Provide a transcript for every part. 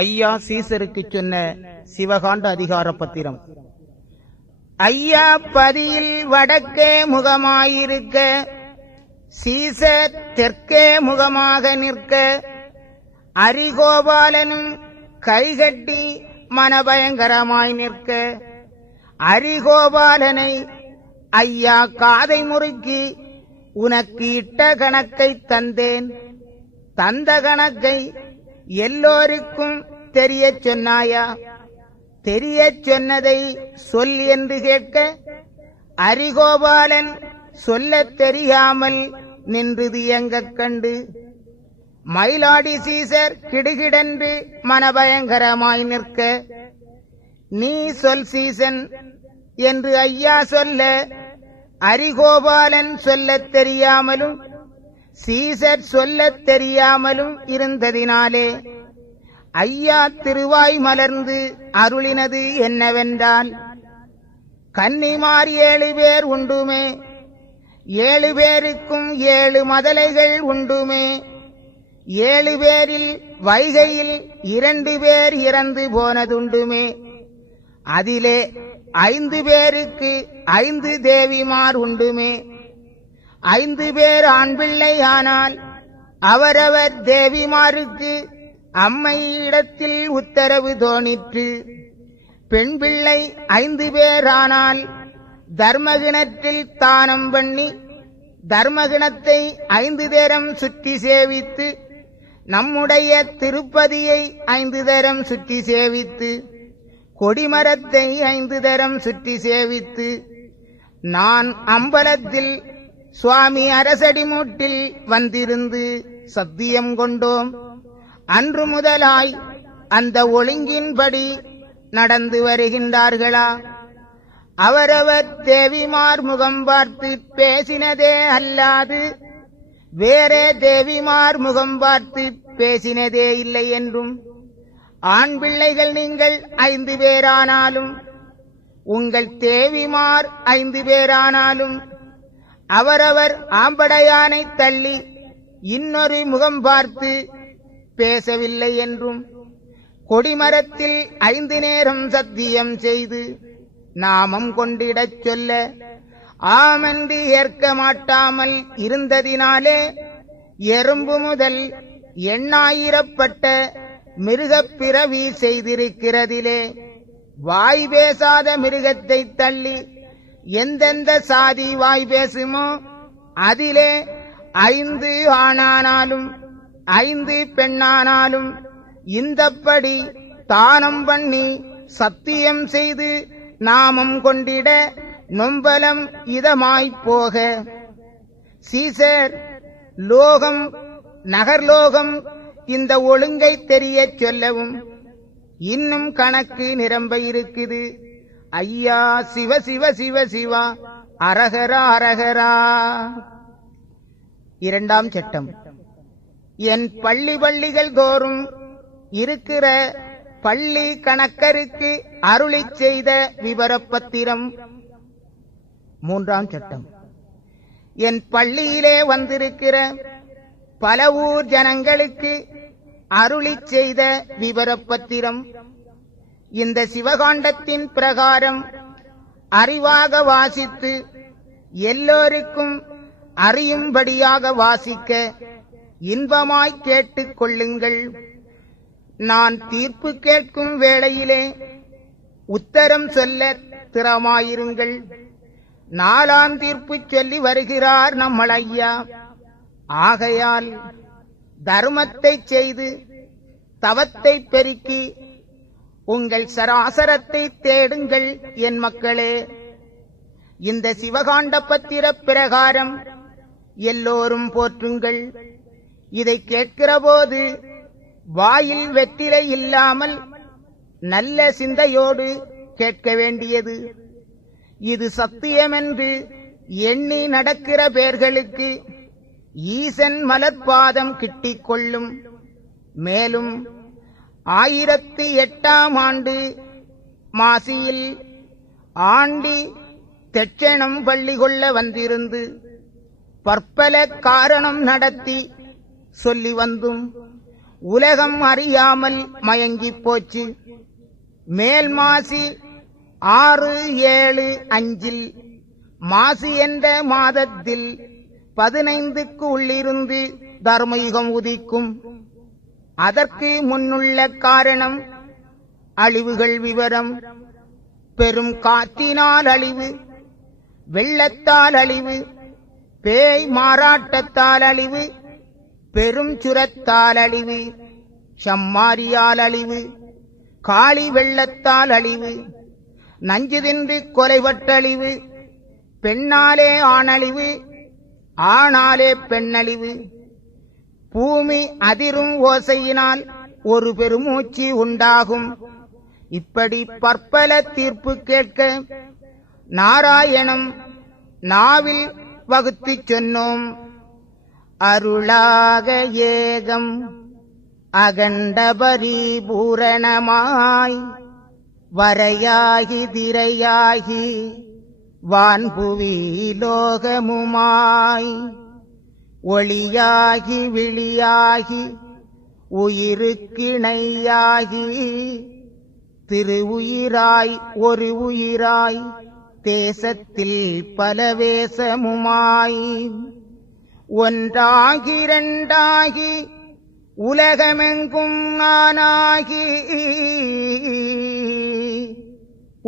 ஐயா சீசருக்கு சொன்ன சிவகாண்ட அதிகார பத்திரம். ஐயா பதியில் வடக்கே முகமாயிருக்க, சீசர் தெற்கே முகமாக நிற்க, அரிகோபாலனும் கைகட்டி மனபயங்கரமாய் நிற்க, அரிகோபாலனை ஐயா காதை முறுக்கி உனக்கு இட்ட கணக்கை தந்தேன். தந்த கணக்கை எல்லோருக்கும் தெரிய சொன்னாயா? தெரிய சொன்னதை சொல் என்று கேட்க, அரிகோபாலன் சொல்லத் தெரியாமல் நின்றது எங்கக் கண்டு, மயிலாடி சீசர் கிடுகிடென்று மனபயங்கரமாய் நிற்க, நீ சொல் சீசன் என்று ஐயா சொல்ல, அரிகோபாலன் சொல்லத் தெரியாமலும் சீசர் சொல்லத் தெரியாமலும் இருந்ததினாலே ஐயா திருவாய் மலர்ந்து அருளினது என்னவென்றால், கன்னிமார் 7 பேர் உண்டுமே, 7 பேருக்கும் 7 மதலைகள் உண்டுமே, 7 பேரில் வைகையில் 2 பேர் இறந்து போனதுண்டுமே, அதிலே 5 பேருக்கு 5 தேவிமார் உண்டுமே, 5 பேர் ஆண் பிள்ளை ஆனால் அவரவர் தேவிமாருக்கு அம்மையிடத்தில் உத்தரவு தோணிற்று. பெண் பிள்ளை 5 பேர் ஆனால் தர்மகிணத்தில் தானம் பண்ணி தர்மகிணத்தை 5 தரம் சுற்றி சேவித்து, நம்முடைய திருப்பதியை 5 தரம் சுற்றி சேவித்து, கொடிமரத்தை 5 தரம் சுற்றி சேவித்து, நான் அம்பலத்தில் சுவாமி அரசடிமூட்டில் வந்திருந்து சத்தியம் கொண்டோம். அன்று முதலாய் அந்த ஒழுங்கின்படி நடந்து வருகின்றார்களா? அவரவர் தேவிமார் முகம் பார்த்து பேசினதே அல்லாது வேறே தேவிமார் முகம் பார்த்து பேசினதே இல்லை என்றும், ஆண் பிள்ளைகள் நீங்கள் 5 பேரானாலும் உங்கள் தேவிமார் 5 பேரானாலும் அவரவர் ஆம்படையானை தள்ளி இன்னொரு முகம் பார்த்து பேசவில்லை என்றும், கொடிமரத்தில் 5 நேரம் சத்தியம் செய்து நாமம் கொண்டிடச் சொல்ல ஆமென்று ஏற்க மாட்டாமல் இருந்ததினாலே, எறும்பு முதல் எண்ணாயிரப்பட்ட மிருகப் பிறவி செய்திருக்கிறதிலே வாய் பேசாத மிருகத்தை தள்ளி எந்தெந்த சாதி வாய் பேசுமோ அதிலே 5 ஆணானாலும் 5 பெண்ணானாலும் இந்தப்படி தானம் பண்ணி சத்தியம் செய்து நாமம் கொண்டிட நொம்பலம் இதமாய்ப் போக, சீசர் லோகம் நகர்லோகம் இந்த ஒழுங்கை தெரியச் சொல்லவும் இன்னும் கணக்கு நிரம்ப இருக்குது. ஐயா சிவ சிவ சிவ சிவா அரகரா அரகரா. 2ஆம் சட்டம். என் பள்ளிகள் தோறும் இருக்கிற பள்ளி கணக்கருக்கு அருளிச் செய்த விவரப்பத்திரம். 3ஆம் சட்டம். என் பள்ளியிலே வந்திருக்கிற பல ஊர் ஜனங்களுக்கு அருளிச் செய்த விவரப்பத்திரம். இந்த சிவகாண்டத்தின் பிரகாரம் அறிவாக வாசித்து எல்லோருக்கும் அறியும்படியாக வாசிக்க இன்பமாய் கேட்டுக் கொள்ளுங்கள். நான் தீர்ப்பு கேட்கும் வேளையிலே உத்தரம் சொல்ல திறமாயிருங்கள். 4ஆம் தீர்ப்பு சொல்லி வருகிறார் நம்மள் ஐயா. ஆகையால் தர்மத்தை செய்து தவத்தை பெருக்கி உங்கள் சராசரத்தை தேடுங்கள் என் மக்களே. இந்த சிவகாண்ட பத்திர பிரகாரம் எல்லோரும் போற்றுங்கள். இதை கேட்கிற போது வாயில் வெற்றிலை இல்லாமல் நல்ல சிந்தையோடு கேட்க வேண்டியது. இது சத்தியமென்று எண்ணி நடக்கிற பேர்களுக்கு ஈசன் மலர்பாதம் கிட்டிக் கொள்ளும். மேலும் 1008ஆம் ஆண்டு மாசியில் ஆண்டி தெட்சணம் பள்ளி கொள்ள வந்திருந்து பற்பல காரணம் நடத்தி சொல்லி வந்தும் உலகம் அறியாமல் மயங்கிப் போச்சு. மேல் மாசி 6, 7, 5 மாசி என்ற மாதத்தில் 15க்கு உள்ளிருந்து தர்மயுகம் உதிக்கும். அதற்கு முன்னுள்ள காரணம் அழிவுகள் விவரம். பெரும் காற்றினால் அழிவு, வெள்ளத்தால் அழிவு, பேய் மாறாட்டத்தால் அழிவு, பெரும் சுரத்தால் அழிவு, சம்மாரியால் அழிவு, காளி வெள்ளத்தால் அழிவு, நஞ்சு தின்று கொலைவட்டழிவு, பெண்ணாலே ஆணழிவு, ஆணாலே பெண்ணழிவு, பூமி அதிரும் ஓசையினால் ஒரு பெருமூச்சு உண்டாகும். இப்படி பற்பல தீர்ப்பு கேட்க நாராயணம் நாவில் வகுத்துச் சொன்னோம். அருளாக ஏகம் அகண்ட பரிபூரணமாய் வரையாகி திரையாகி வான்புவி லோகமுமாய் ஒளியாகி விழியாகி உயிருக்கிணையாகி திருவுயிராய் ஒரு உயிராய் தேசத்தில் பலவேசமுமாய் ஒன்றாகி இரண்டாகி உலகமெங்கும் நானாகி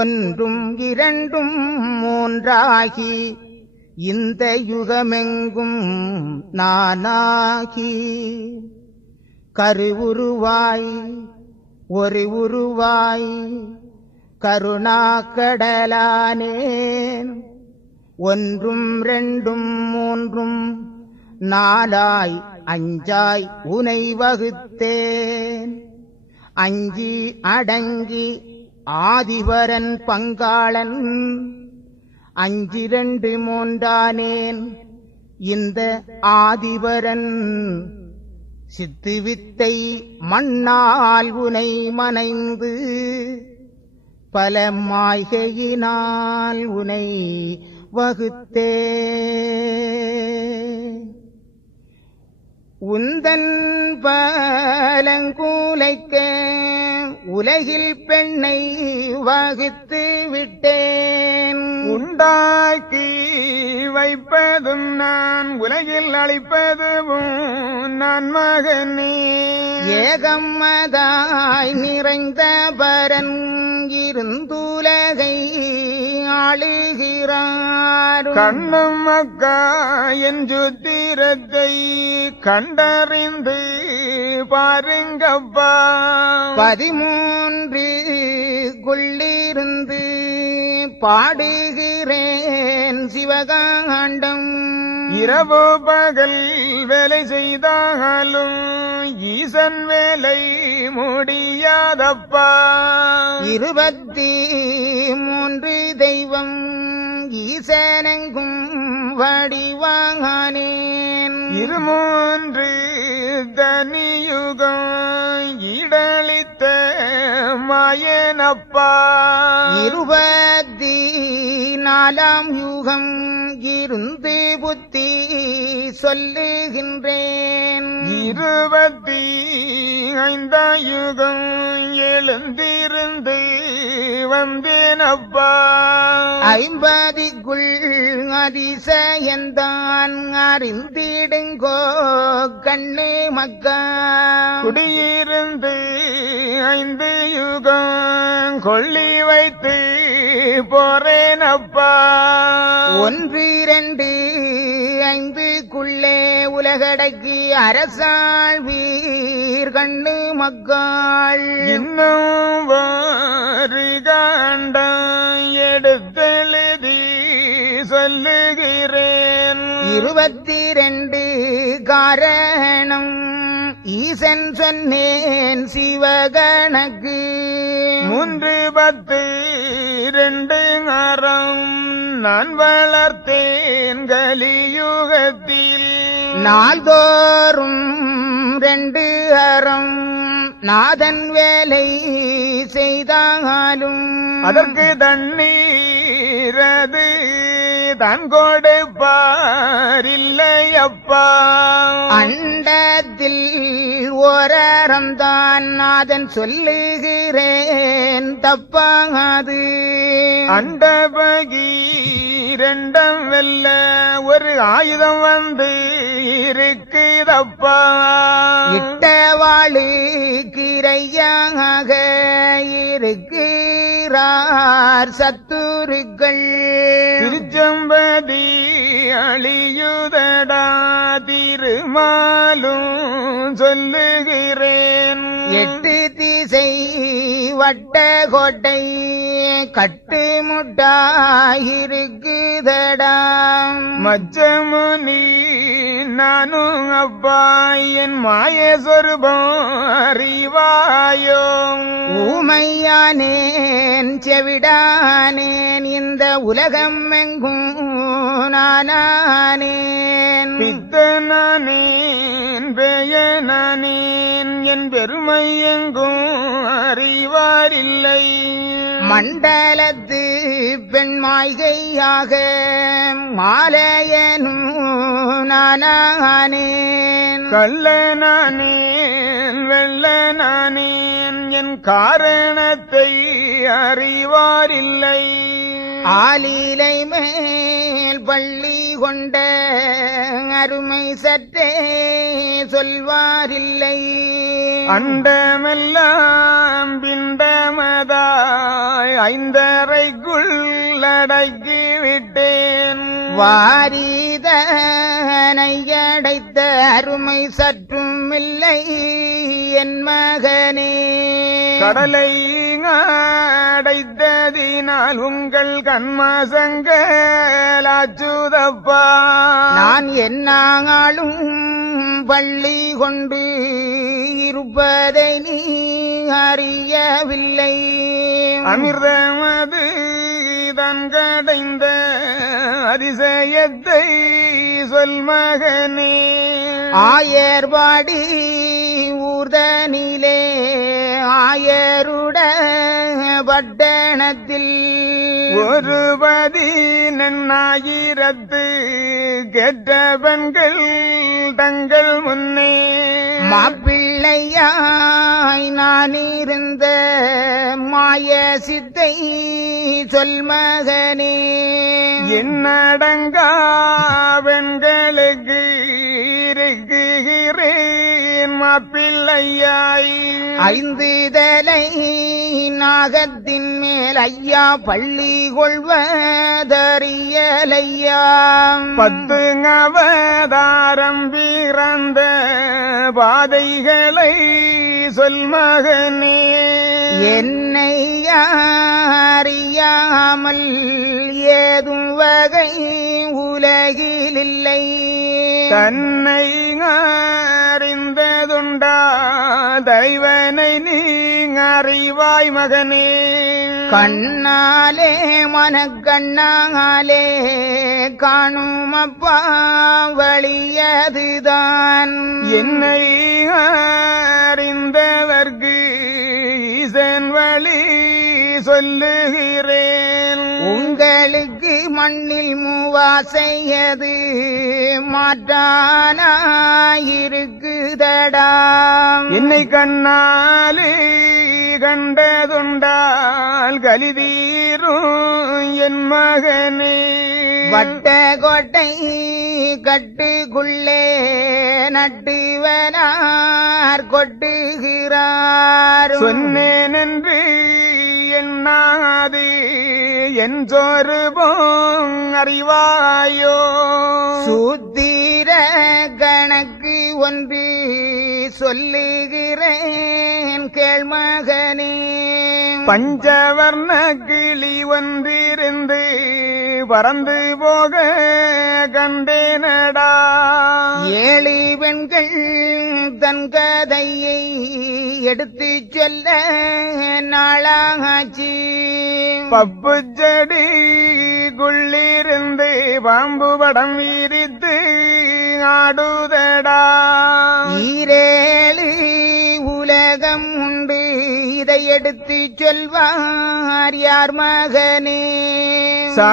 ஒன்றும் இரண்டும் மூன்றாகி இந்த யுகமெங்கும் நானாகி கருவுருவாய் ஒரு உருவாய் கருணாக்கடலானேன் ஒன்றும் ரெண்டும் மூன்றும் நாலாய் அஞ்சாய் உனை வகுத்தேன். அஞ்சி அடங்கி ஆதிவரன் பங்காளன் 5, 2, 3 இந்த ஆதிவரன் சித்து வித்தை மண்ணால் உனை மனைந்து பல மாய்கையினால் உனை வகுத்தே. உந்தன் பலங்கூலைக்க உலகில் பெண்ணை வகுத்து விட்டேன். உண்டாக்கி வைப்பதும் நான் உலகில் அளிப்பதும் நான் மகனே. ஏகம்மதாய் நிறைந்த பரன் இருந்துலகை ஆளுகிறார். கண்ணும் அக்கா என் சுத்திரத்தை கண்டறிந்து பாருங்கப்பா. 13 குள்ளிருந்து பாடுகிறேன் சிவகாண்டம். இரவு பகல் வேலை செய்தாலும் ஈசன் வேலை முடியாதப்பா. 23 தெய்வம் ஈசனெங்கும் வடிவானேன். 3 தனியுகம் இடளித்த மாயனப்பா. 24 யுகம் இருந்து புத்தி சொல்லுகின்றேன். 25 யுகம் எழுந்திருந்து வந்தேனப்பா. 50க்குள் அதிசயந்தான் அறிந்திடுங்கோ கண்ணு மக்கா. குடியிருந்து 5 யுகம் கொள்ளி வைத்து போறேனப்பா. 1, 2, 5க்குள்ளே உலகடக்கி அரசாழ்வீர் கண்ணு மக்காள். இன்னும் வருகாண்டம் எடுத்தெழுதி சொல்லுகிறேன். 22 காரணம் ஈசன் சொன்னேன் சிவகணக்கு. 3, 10, 2 அறம் நான் வளர்த்தேன் கலியுகத்தில். நாள்தோறும் 2 அறம் நாதன் வேலை செய்தாலும் அதற்கு தண்ணீரது தான் கொடுப்பாரில்லையப்பா. அண்டத்தில் ஓரம்தான் நாதன் சொல்லுகிறேன் தப்பாது. அண்டபகீரண்டம் வெல்ல ஒரு ஆயுதம் வந்து இருக்குதப்பா. இட்டவாளு கிரையாக இருக்கிறார் சத்துருக்கள். திருச்சம்பதி அழியுதடா திருமாலும் சொல்லுகிறேன். 8 திசை வட்ட கோட்டை கட்டுமுட்டாயிருக்குதடா. மச்சமுனி நானும் அப்பா என் மாயஸ்வரூபம் அறிவாயோ. ஊமையானேன் செவிடானேன் இந்த உலகம் எங்கும் நானானேன். பித்தனானேன் பெயனானேன் என் பெருமை எங்கும் அறிவாரில்லை. மண்டலத்து பெண்மாய்கையாக மாலையனும் நானானேன். கள்ளனானேன் வெள்ளனானேன் என் காரணத்தை அறிவாரில்லை. ஆலிலை மேல் பள்ளி கொண்ட அருமை சற்றே சொல்வாரில்லை. அண்டமெல்லாம் பிண்டமதாய் 5:30க்குள் அடக்கிவிட்டேன். வாரிதனை அடைத்த அருமை சற்றும் இல்லை என் மகனே. கடலை அடைத்ததினால் உங்கள் கண்மாசங்களாச்சுதப்பா. நான் என்னாலும் பள்ளி கொண்டு இருப்பதை நீ அறியவில்லை. அமிர்தமது தன் கடைந்த அதிசயத்தை சொல் மகனே. ஆயர்பாடி ஊர்தனிலே ஆயருட பட்டணத்தில் ஒரு 10,000 கெட்ட பெண்கள் தங்கள் முன்னே மாப்பிள்ளையாய் நான் இருந்த மாய சித்தை சொல் மகனே. என்னடங்கா பெண்களுக்கு இருக்குகிறேன் மாப்பிள்ளையாய். 5 தலை நாகத்தின் மேல் ஐயா பள்ளி கொள்வதறியலையா. 10 அவதாரம் பிறந்த பாதைகளை சொல் மகனே. என்னை அறியாமல் ஏதும் வகை உலகிலில்லை. தன்னை அறிந்ததுண்டா தெய்வனை நீ அறிவாய் மகனே. கண்ணாலே மனக்கண்ணாலே காணும் அப்பா வழியதுதான். என்னை அறிந்தவர்க்கு ஈசன் வழி சொல்லுகிறேன். உங்களுக்கு மண்ணில் மூவாசையது மாற்றானாயிருக்குதடா. என்னை கண்ணாலே கண்டதுண்டால் கலிதீரும் என் மகனே. வட்ட கோட்டை கட்டுக்குள்ளே நட்டுவனார் கொட்டுகிறார். சொன்னேன் என்று என்னாது என் சொரூபம் அறிவாயோ. சூத்திர கணக்கு ஒன்று சொல்லுகிறேன் கேள்மகனே. பஞ்சவர்ண கிளி ஒன்றிருந்து பறந்து போக கண்டேனடா. 7 பெண்கள் தன் கதையை எடுத்துச் சொல்ல நாளாச்சு. பப்பு செடி குள்ளிருந்து பாம்பு படம் விரித்து ஆடுதடா. 7 உலகம் உண்டு இதை எடுத்துச் சொல்வார் யார் மகனே.